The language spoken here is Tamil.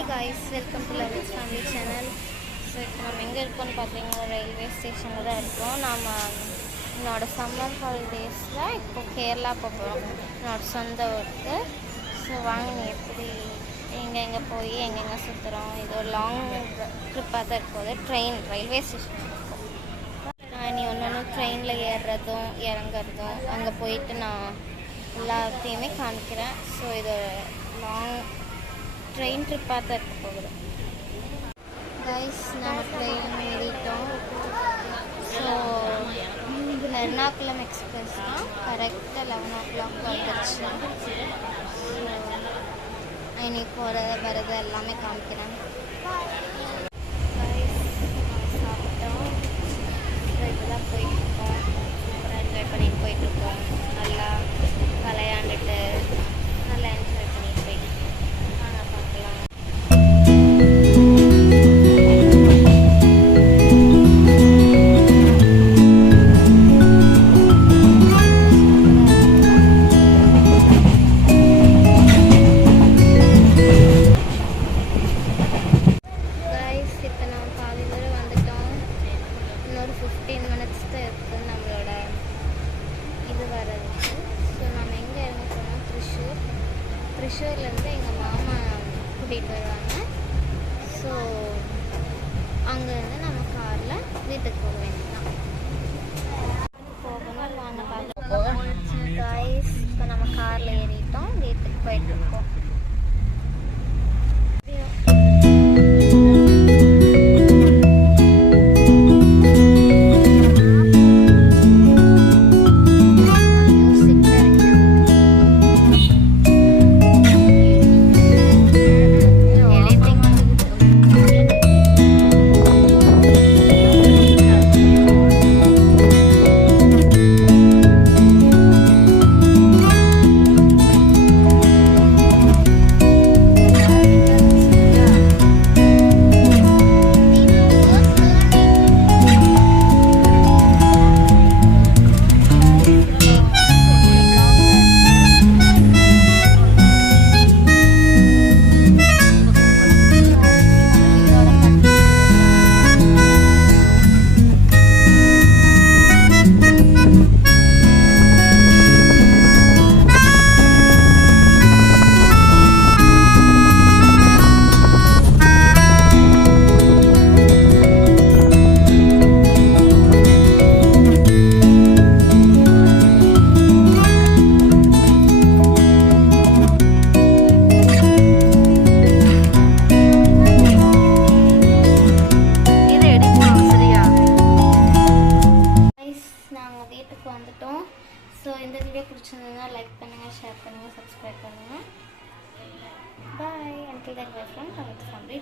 Hi guys, welcome to Love's Family Channel. So இப்போ நம்ம எங்கே இருக்கோம்னு பார்த்தீங்கன்னா ரயில்வே ஸ்டேஷனில் தான் இருக்கோம். நாம் என்னோடய சம்மர் ஹாலிடேஸில் இப்போ கேரளா போகிறோம், என்னோடய சொந்த ஊருக்கு. ஸோ வாங்க நீ எப்படி எங்கெங்கே போய் எங்கெங்கே சுற்றுறோம். இது ஒரு லாங் ட்ரிப்பாக தான் இருக்குது. ரயில்வே ஸ்டேஷன் இருக்கும். நான் நீ ஒன்று ட்ரெயினில் ஏறுறதும் இறங்குறதும் அங்கே போயிட்டு நான் எல்லாத்தையுமே காமிக்கிறேன். ஸோ இது லாங் ட்ரெயின் ட்ரிப்பாக தான் இருக்க போகுது. கைஸ் நம்ம ட்ரெயின் ஏறிட்டோம். ஸோ எர்ணாகுளம் எக்ஸ்பிரஸ் தான். கரெக்டாக 11 o'clock வந்துருச்சு. இன்னைக்கு போகிறது வர்றது எல்லாமே காமிக்கிறேன். கைஸ் சாப்பிட்டோம். ஸோ இப்போதான் போயிட்டுருக்கோம். சூப்பராக என்ஜாய் பண்ணிட்டு போயிட்டுருக்கோம். நல்லா விளையாண்டுட்டு நல்லா என்ஜாய் பண்ணிட்டு போயிட்டு நாங்கள் பார்க்கலாம். இப்போ நம்ம பாதி தூரம் வந்துட்டோம். இன்னொரு 15 minutes தான் இருக்குது நம்மளோட இது வர்றதுக்கு. ஸோ நம்ம எங்கே இறங்க போனோம்? த்ரிஷூர்லேருந்து எங்கள் மாமா கூட்டிகிட்டு வருவாங்க. ஸோ அங்கேருந்து நம்ம காரில் வீட்டுக்கு போக வேண்டியதான். போகணும் வாங்க பார்க்கலாம். கைஸ் இப்போ நம்ம காரில் ஏறிட்டோம், வீட்டுக்கு போயிட்டுருக்கோம். வீட்டுக்கு வந்துட்டோம். ஸோ இந்த வீடியோ பிடிச்சிருந்ததுன்னா லைக் பண்ணுங்கள், ஷேர் பண்ணுங்கள், சப்ஸ்கிரைப் பண்ணுங்கள். Bye. Until then bye from love's family.